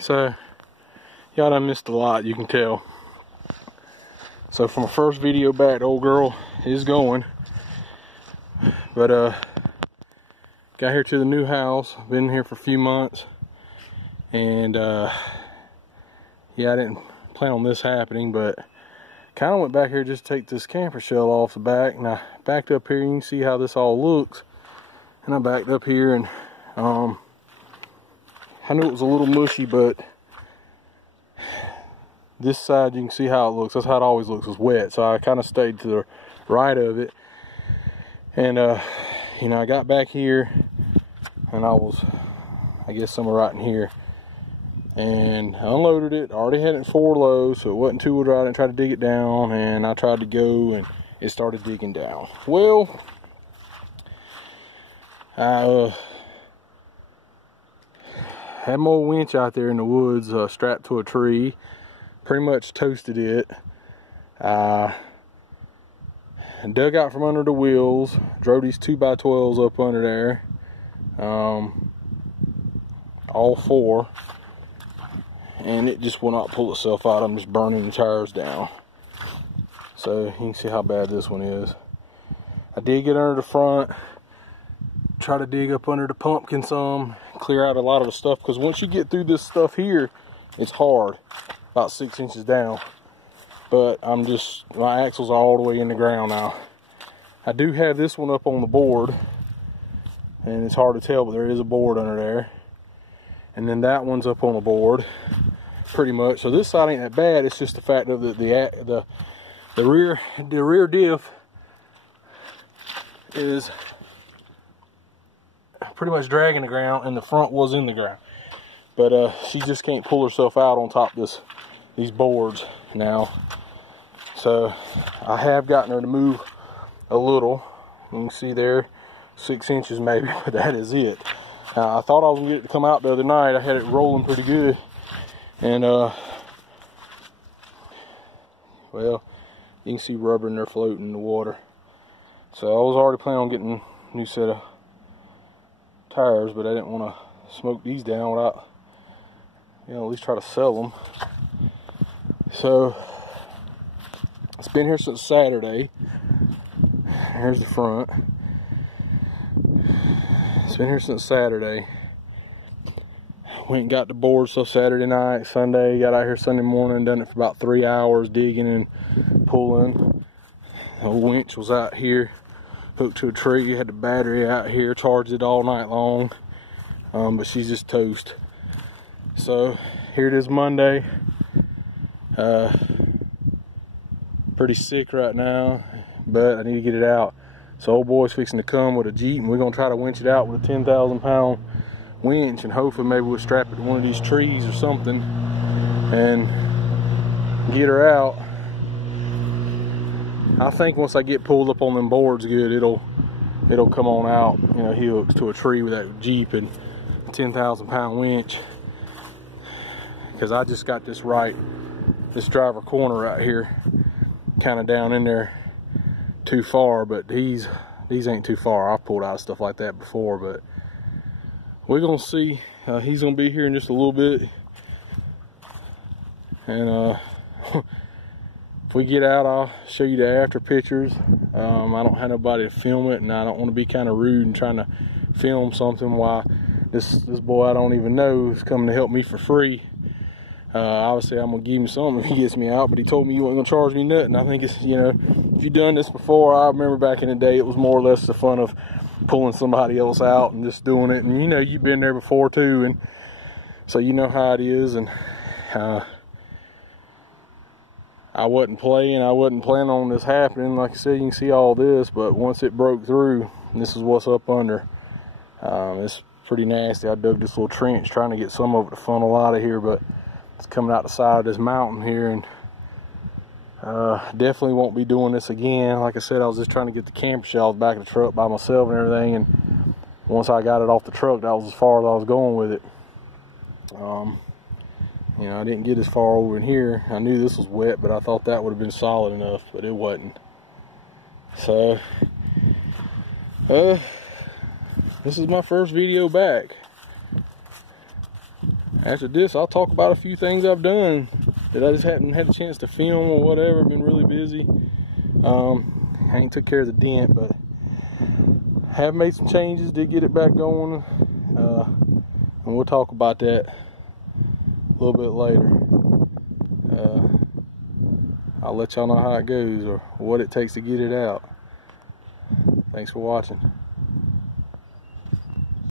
So, y'all done missed a lot, you can tell. So from my first video back, the old girl is going. But got here to the new house. Been here for a few months. And yeah, I didn't plan on this happening, but kind of went back here just to take this camper shell off the back. And I backed up here, you can see how this all looks. And I backed up here, and I knew it was a little mushy, but this side you can see how it looks. That's how it always looks, it's wet. So I kind of stayed to the right of it. And you know, I got back here and I was, I guess, somewhere right in here, and I unloaded it. I already had it in 4 lows, so it wasn't two-wheel drive. I didn't try to dig it down, and I tried to go and it started digging down. Well, I had my old winch out there in the woods strapped to a tree. Pretty much toasted it. Dug out from under the wheels, drove these 2x12s up under there, all 4, and it just will not pull itself out. I'm just burning the tires down. So you can see how bad this one is. I did get under the front, try to dig up under the pumpkin some, clear out a lot of the stuff, because once you get through this stuff here, it's hard, about 6 inches down. But my axles are all the way in the ground now. I do have this one up on the board, and it's hard to tell, but there is a board under there. And then that one's up on the board, pretty much. So this side ain't that bad. It's just the fact of the rear diff is pretty much dragging the ground, and the front was in the ground. But she just can't pull herself out on top of these boards now. So I have gotten her to move a little. You can see there, 6 inches maybe, but that is it. I thought I was gonna get it to come out the other night. I had it rolling pretty good, and well, you can see rubber in there floating in the water. So I was already planning on getting a new set of tires, but I didn't want to smoke these down without, you know, at least try to sell them. So it's been here since Saturday. Here's the front. It's been here since Saturday. Went and got the board stuff Saturday night, Sunday. Got out here Sunday morning, done it for about 3 hours, digging and pulling. The winch was out here, hooked to a tree. Had the battery out here, charged it all night long. But she's just toast. So here it is Monday. Pretty sick right now, but I need to get it out. So old boy's fixing to come with a Jeep, and we're gonna try to winch it out with a 10,000-pound winch, and hopefully maybe we'll strap it to one of these trees or something and get her out. I think once I get pulled up on them boards good, it'll come on out. You know, he hooks to a tree with that Jeep and 10,000-pound winch, because I just got this driver corner right here kind of down in there too far, but these ain't too far. I've pulled out stuff like that before, but we're gonna see. He's gonna be here in just a little bit, and if we get out, I'll show you the after pictures. I don't have nobody to film it, and I don't want to be kind of rude and trying to film something while this boy I don't even know is coming to help me for free. Obviously I'm gonna give him something if he gets me out, but he told me he wasn't gonna charge me nothing. I think it's, you know, if you've done this before, I remember back in the day it was more or less the fun of pulling somebody else out and just doing it. And you know, you've been there before too, and so you know how it is. And I wasn't planning on this happening. Like I said, you can see all this, but once it broke through, this is what's up under. It's pretty nasty. I dug this little trench trying to get some of it to funnel out of here, but it's coming out the side of this mountain here, and definitely won't be doing this again. Like I said, I was just trying to get the camper shell back of the truck by myself and everything, and once I got it off the truck, that was as far as I was going with it. You know, I didn't get as far over in here. I knew this was wet, but I thought that would have been solid enough, but it wasn't. So this is my first video back. after this, I'll talk about a few things I've done that I just haven't had a chance to film or whatever. I've been really busy. I ain't took care of the dent, but have made some changes, did get it back going. And we'll talk about that a little bit later. I'll let y'all know how it goes or what it takes to get it out. Thanks for watching.